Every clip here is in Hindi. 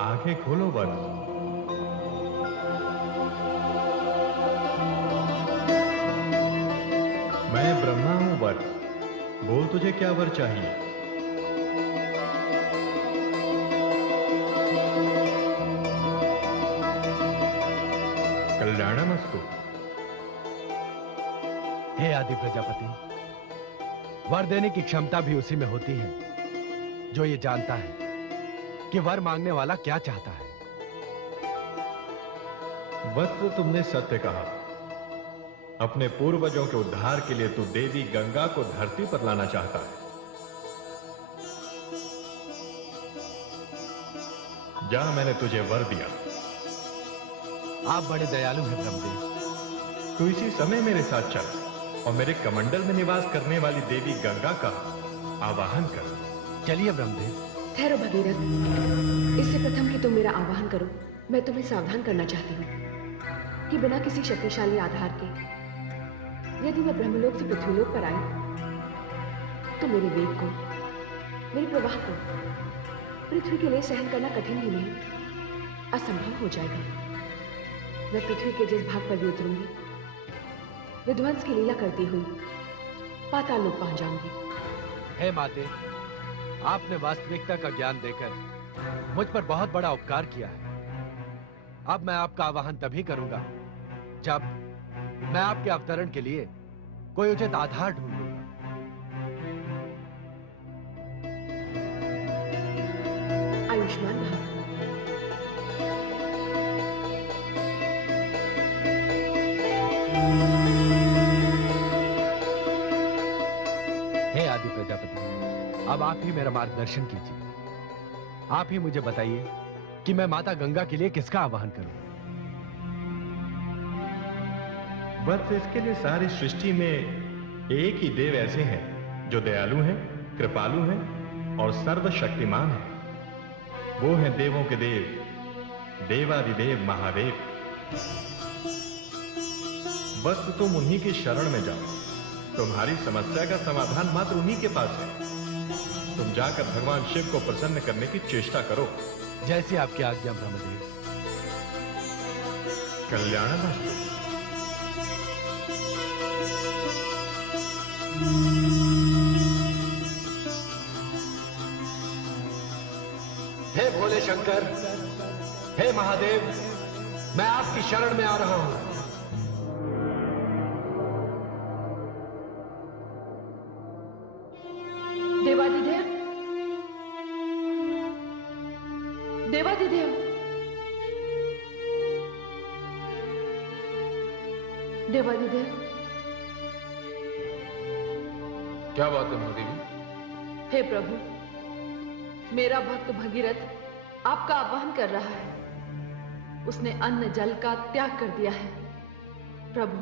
आंखें खोलो वत्स। मैं ब्रह्मा हूं वत्स। बोल तुझे क्या वर चाहिए। कल्याणमस्तु। हे आदि प्रजापति, वर देने की क्षमता भी उसी में होती है जो ये जानता है कि वर मांगने वाला क्या चाहता है। वत्स, तुमने सत्य कहा। अपने पूर्वजों के उद्धार के लिए तू देवी गंगा को धरती पर लाना चाहता है। जा, मैंने तुझे वर दिया। आप बड़े दयालु हैं ब्रह्मदेव। तू इसी समय मेरे साथ चल और मेरे कमंडल में निवास करने वाली देवी गंगा का आवाहन कर। चलिए ब्रह्मदेव। ठहरो भगीरथ, इससे प्रथम कि तुम मेरा आवाहन करो, मैं तुम्हें सावधान करना चाहती हूँ कि बिना किसी शक्तिशाली आधार के यदि मैं ब्रह्मलोक से पृथ्वीलोक पर आई तो मेरे वेग को, मेरे प्रवाह को पृथ्वी के लिए सहन करना कठिन ही नहीं, असंभव हो जाएगा। मैं पृथ्वी के जिस भाग पर भी उतरूंगी, विध्वंस की लीला करती हुई पाताल लोक पहुंच जाऊंगी। हे माते, आपने वास्तविकता का ज्ञान देकर मुझ पर बहुत बड़ा उपकार किया है। अब मैं आपका आवाहन तभी करूंगा जब मैं आपके अवतरण के लिए कोई उचित आधार ढूंढूंगा। आयुष्मान भव। हे आदि प्रजापति, अब आप ही मेरा मार्गदर्शन कीजिए। आप ही मुझे बताइए कि मैं माता गंगा के लिए किसका आवाहन करूं। वत्स, इसके लिए सारी सृष्टि में एक ही देव ऐसे हैं जो दयालु हैं, कृपालु हैं और सर्वशक्तिमान हैं। वो हैं देवों के देव, देवादिदेव महादेव। बस तुम उन्हीं की शरण में जाओ। तुम्हारी समस्या का समाधान मात्र उन्हीं के पास है। तुम जाकर भगवान शिव को प्रसन्न करने की चेष्टा करो। जैसी आपकी आज्ञा ब्रह्मदेव। कल्याणमस्तु। हे भोले शंकर, हे महादेव, मैं आपकी शरण में आ रहा हूं। देवादिदेव, देवादिदेव, देवादिदेव। क्या बात है महादेवी? हे प्रभु, मेरा भक्त भगीरथ आपका आह्वान कर रहा है। उसने अन्न जल का त्याग कर दिया है। प्रभु,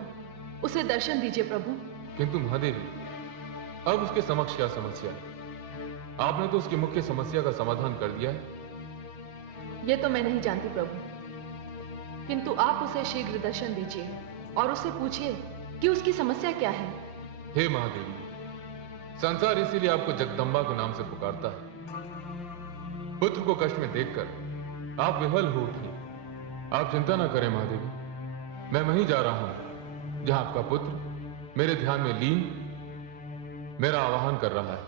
उसे दर्शन दीजिए प्रभु। किंतु महादेवी, अब उसके समक्ष क्या समस्या है? आपने तो उसकी मुख्य समस्या का समाधान कर दिया है। यह तो मैं नहीं जानती प्रभु, किंतु आप उसे शीघ्र दर्शन दीजिए और उससे पूछिए कि उसकी समस्या क्या है। हे महादेवी, संसार इसीलिए आपको जगदम्बा के नाम से पुकारता है। पुत्र को कष्ट में देखकर आप विह्वल हो उठी। आप चिंता ना करें महादेवी, मैं वहीं जा रहा हूं जहां आपका पुत्र मेरे ध्यान में लीन मेरा आवाहन कर रहा है।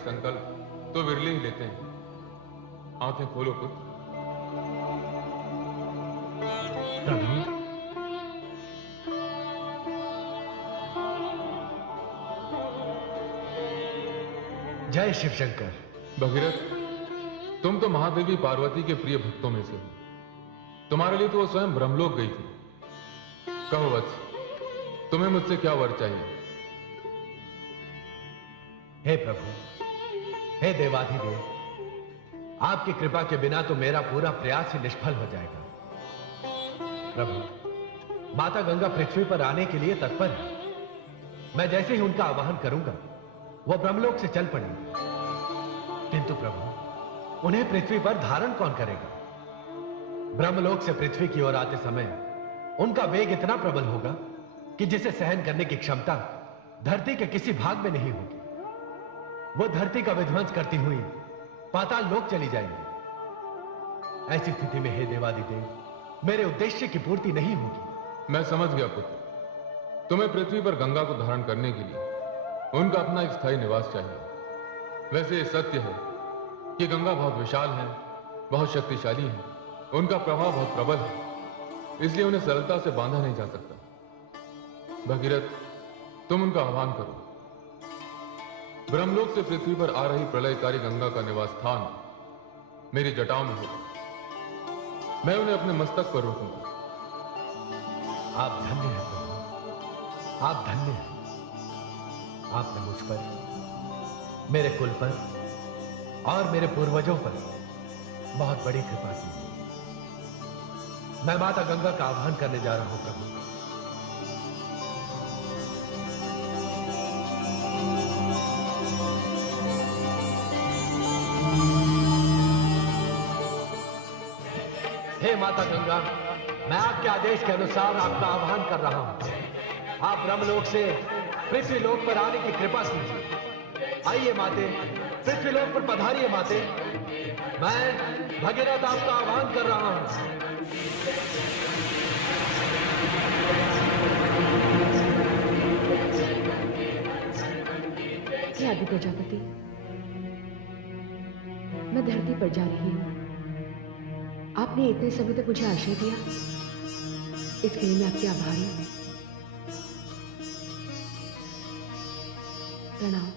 संकल्प तो विरले ही लेते हैं। आंखें खोलो पुत्र। प्रभु, जय शिव शंकर। भगीरथ, तुम तो महादेवी पार्वती के प्रिय भक्तों में से हो। तुम्हारे लिए तो वो स्वयं ब्रह्मलोक गई थी। कहो वत्स, तुम्हें मुझसे क्या वर चाहिए? हे प्रभु, हे देवाधिदेव, आपकी कृपा के बिना तो मेरा पूरा प्रयास ही निष्फल हो जाएगा। प्रभु, माता गंगा पृथ्वी पर आने के लिए तत्पर है। मैं जैसे ही उनका आवाहन करूंगा वह ब्रह्मलोक से चल पड़ेंगे। किंतु प्रभु, उन्हें पृथ्वी पर धारण कौन करेगा? ब्रह्मलोक से पृथ्वी की ओर आते समय उनका वेग इतना प्रबल होगा कि जिसे सहन करने की क्षमता धरती के किसी भाग में नहीं होगी। वो धरती का विध्वंस करती हुई पाताल लोक चली जाएंगी। ऐसी स्थिति में हे देवादिदेव, मेरे उद्देश्य की पूर्ति नहीं होगी। मैं समझ गया पुत्र। तुम्हें पृथ्वी पर गंगा को धारण करने के लिए उनका अपना एक स्थायी निवास चाहिए। वैसे ये सत्य है कि गंगा बहुत विशाल है, बहुत शक्तिशाली है, उनका प्रभाव बहुत प्रबल है, इसलिए उन्हें सरलता से बांधा नहीं जा सकता। भगीरथ, तुम उनका आह्वान करो। ब्रह्मलोक से पृथ्वी पर आ रही प्रलयकारी गंगा का निवास स्थान मेरी जटाओं में होगा। मैं उन्हें अपने मस्तक पर रोकूंगा। आप धन्य हैं प्रभु, आप धन्य हैं। आपने मुझ पर, मेरे कुल पर और मेरे पूर्वजों पर बहुत बड़ी कृपा की। मैं माता गंगा का आह्वान करने जा रहा हूं प्रभु। हे माता गंगा, मैं आपके आदेश के अनुसार आपका आह्वान कर रहा हूं। आप ब्रह्मलोक से पृथ्वी लोक पर आने की कृपा कीजिए। आइए माते, पृथ्वी लोक पर पधारिए माते। मैं भगीरथ आपका आह्वान कर रहा हूं। हे आदि प्रजापति, मैं धरती पर जा रही हूं। आपने इतने समय तक मुझे आश्रय दिया, इसके लिए मैं आपकी आभारी हूं। प्रणाम।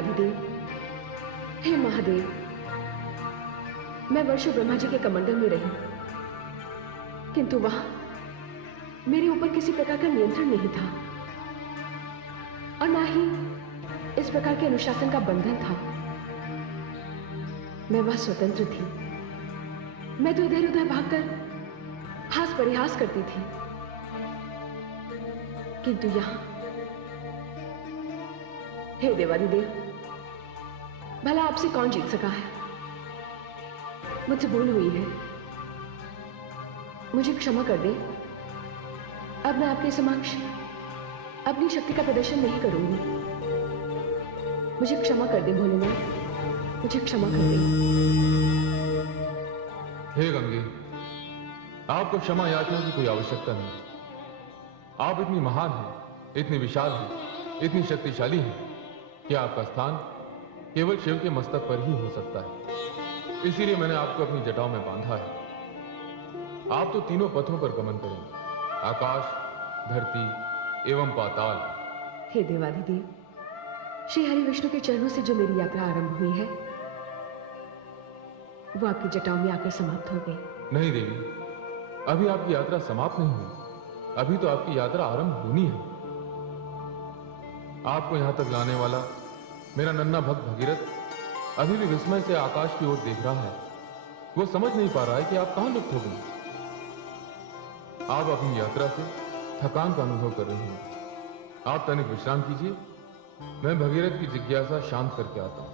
देवाधिदेव, हे महादेव, मैं वर्षों ब्रह्मा जी के कमंडल में रही, किंतु वहां मेरे ऊपर किसी प्रकार का नियंत्रण नहीं था और ना ही इस प्रकार के अनुशासन का बंधन था। मैं वहां स्वतंत्र थी। मैं तो इधर उधर भागकर हास परिहास करती थी, किंतु यहां, हे देवाधिदेव, भला आपसे कौन जीत सका है? मुझसे भूल हुई है, मुझे क्षमा कर दे। अब मैं आपके समक्ष अपनी शक्ति का प्रदर्शन नहीं करूंगी। मुझे क्षमा कर दे भोलेनाथ, मुझे क्षमा कर दे। हे गंगे, आपको क्षमा याचना की कोई आवश्यकता नहीं। आप इतनी महान हैं, इतनी विशाल हैं, इतनी शक्तिशाली हैं कि आपका स्थान केवल शिव के मस्तक पर ही हो सकता है। इसीलिए मैंने आपको अपनी जटाओं में बांधा है। आप तो तीनों पथों पर गमन करेंगे, आकाश, धरती एवं पाताल। हे देवाधिदेव, श्री हरि विष्णु के चरणों से जो मेरी यात्रा आरंभ हुई है, वो आपकी जटाओं में आकर समाप्त हो गई। नहीं देवी, अभी आपकी यात्रा समाप्त नहीं हुई। अभी तो आपकी यात्रा आरंभ होनी है। आपको यहां तक लाने वाला मेरा नन्हा भक्त भगीरथ अभी भी विस्मय से आकाश की ओर देख रहा है। वो समझ नहीं पा रहा है कि आप कहां लुप्त हो गए। आप अपनी यात्रा से थकान का अनुभव कर रही हैं। आप तनिक विश्राम कीजिए, मैं भगीरथ की जिज्ञासा शांत करके आता हूं।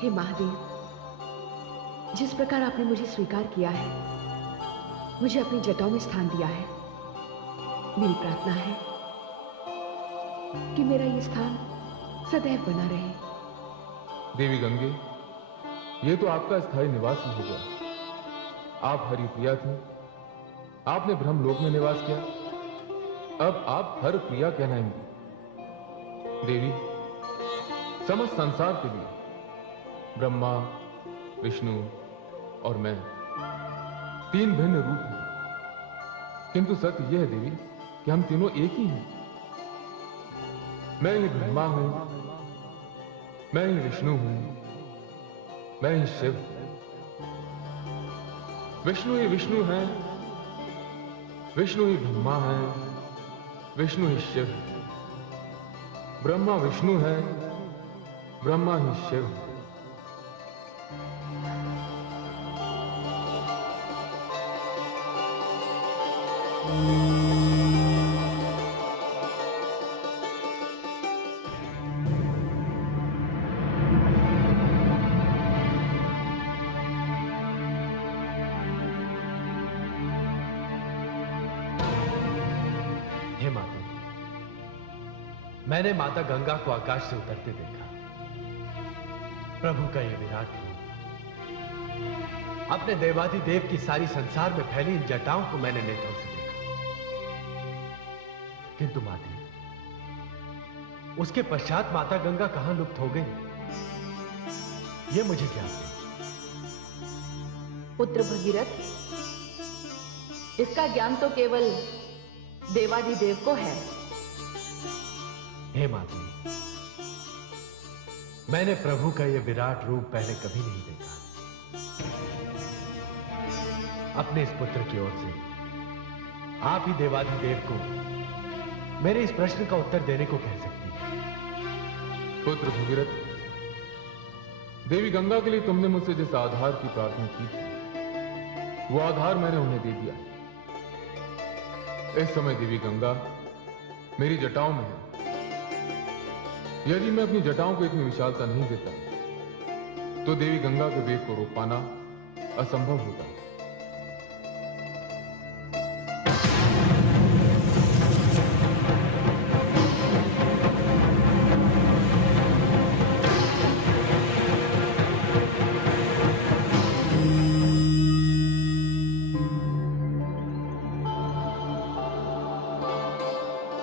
हे महादेव, जिस प्रकार आपने मुझे स्वीकार किया है, मुझे अपनी जटाओं में स्थान दिया है, मेरी प्रार्थना है कि मेरा ये स्थान सदैव बना रहे। देवी गंगे, ये तो आपका स्थायी निवास ही हो गया। आप हरिप्रिया थी, आपने ब्रह्मलोक में निवास किया, अब आप हर प्रिया कहलाएंगी। देवी, समस्त संसार के लिए ब्रह्मा, विष्णु और मैं तीन भिन्न रूप हैं, किंतु सत्य यह है देवी कि हम तीनों एक ही हैं। मैं ही ब्रह्मा हूं, मैं ही विष्णु हूं, मैं ही शिव। विष्णु ही विष्णु हैं, विष्णु ही ब्रह्मा हैं, विष्णु ही शिव। ब्रह्मा विष्णु है, ब्रह्मा ही शिव। हे माता, मैंने माता गंगा को आकाश से उतरते देखा। प्रभु का यह विराट रूप, अपने देवाधिदेव की सारी संसार में फैली इन जटाओं को मैंने नेत्रों से देखा। किंतु माता, उसके पश्चात माता गंगा कहां लुप्त हो गई, यह मुझे ज्ञात नहीं। पुत्र भगीरथ, इसका ज्ञान तो केवल देवाधिदेव को है। हे माता, मैंने प्रभु का यह विराट रूप पहले कभी नहीं देखा। अपने इस पुत्र की ओर से आप ही देवाधिदेव को मेरे इस प्रश्न का उत्तर देने को कह सकती हैं। पुत्र भगीरथ, देवी गंगा के लिए तुमने मुझसे जिस आधार की प्रार्थना की थी, वो आधार मैंने उन्हें दे दिया। इस समय देवी गंगा मेरी जटाओं में है। यदि मैं अपनी जटाओं को इतनी विशालता नहीं देता, तो देवी गंगा के वेग को रोक पाना असंभव होता।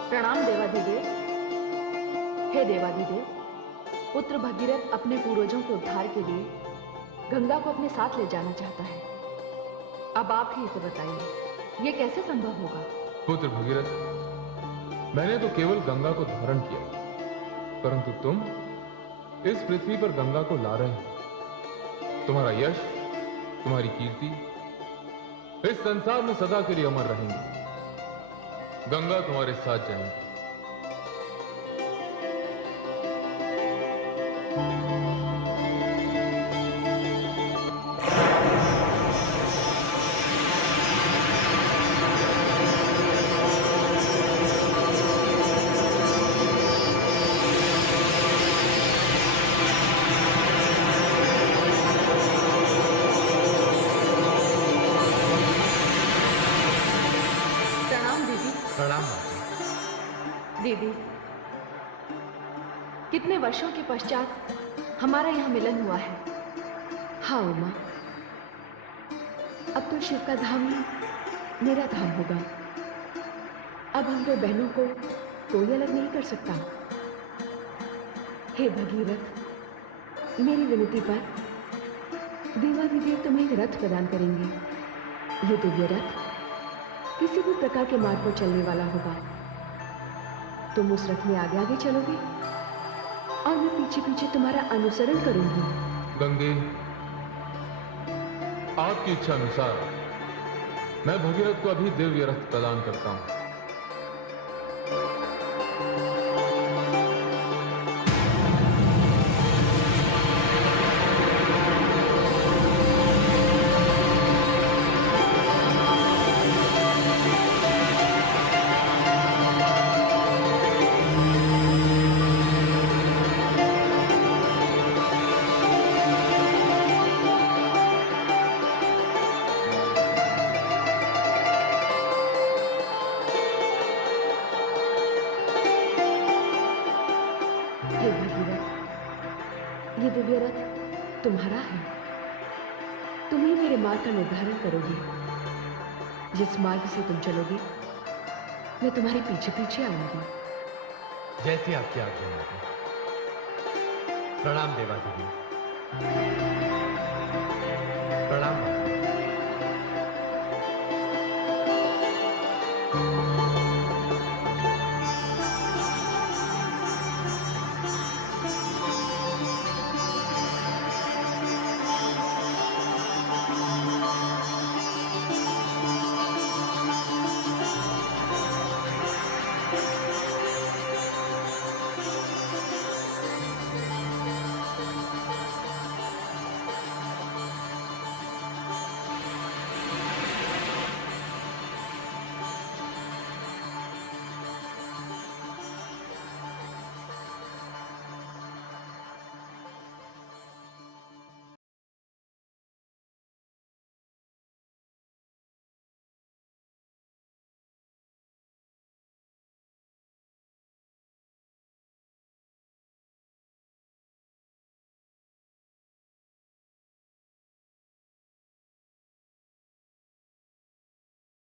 प्रणाम देवाधिदेव। हे देवाधिदेव, पुत्र भगीरथ अपने पूर्वजों के उद्धार के लिए गंगा को अपने साथ ले जाना चाहता है। अब आप ही इसे बताइए, यह कैसे संभव होगा? पुत्र भगीरथ, मैंने तो केवल गंगा को धारण किया, परंतु इस पृथ्वी पर गंगा को ला रहे हैं। तुम्हारा यश, तुम्हारी कीर्ति इस संसार में सदा के लिए अमर रहेंगी। गंगा तुम्हारे साथ जाएंगी। प्रणाम माता। दीदी, कितने वर्षों के पश्चात हमारा यहाँ मिलन हुआ है। हाँ उमा, अब तो शिव का धाम ही मेरा धाम होगा। अब हम दो बहनों को कोई अलग नहीं कर सकता। हे भगीरथ, मेरी विनती पर देवाधिदेव तुम्हें एक रथ प्रदान करेंगे। ये दिव्य रथ किसी भी प्रकार के मार्ग पर चलने वाला होगा। तुम उस रथ में आगे आगे चलोगे और मैं पीछे पीछे तुम्हारा अनुसरण करूंगी। गंगे, आपकी इच्छा अनुसार मैं भगीरथ को अभी दिव्य रथ प्रदान करता हूं। ये दिव्य रथ तुम्हारा है। तुम ही मेरे मार्ग का निर्धारण करोगे। जिस मार्ग से तुम चलोगे मैं तुम्हारे पीछे पीछे आऊंगी। जैसी आपकी आज्ञा माता। प्रणाम देवाधिदेव।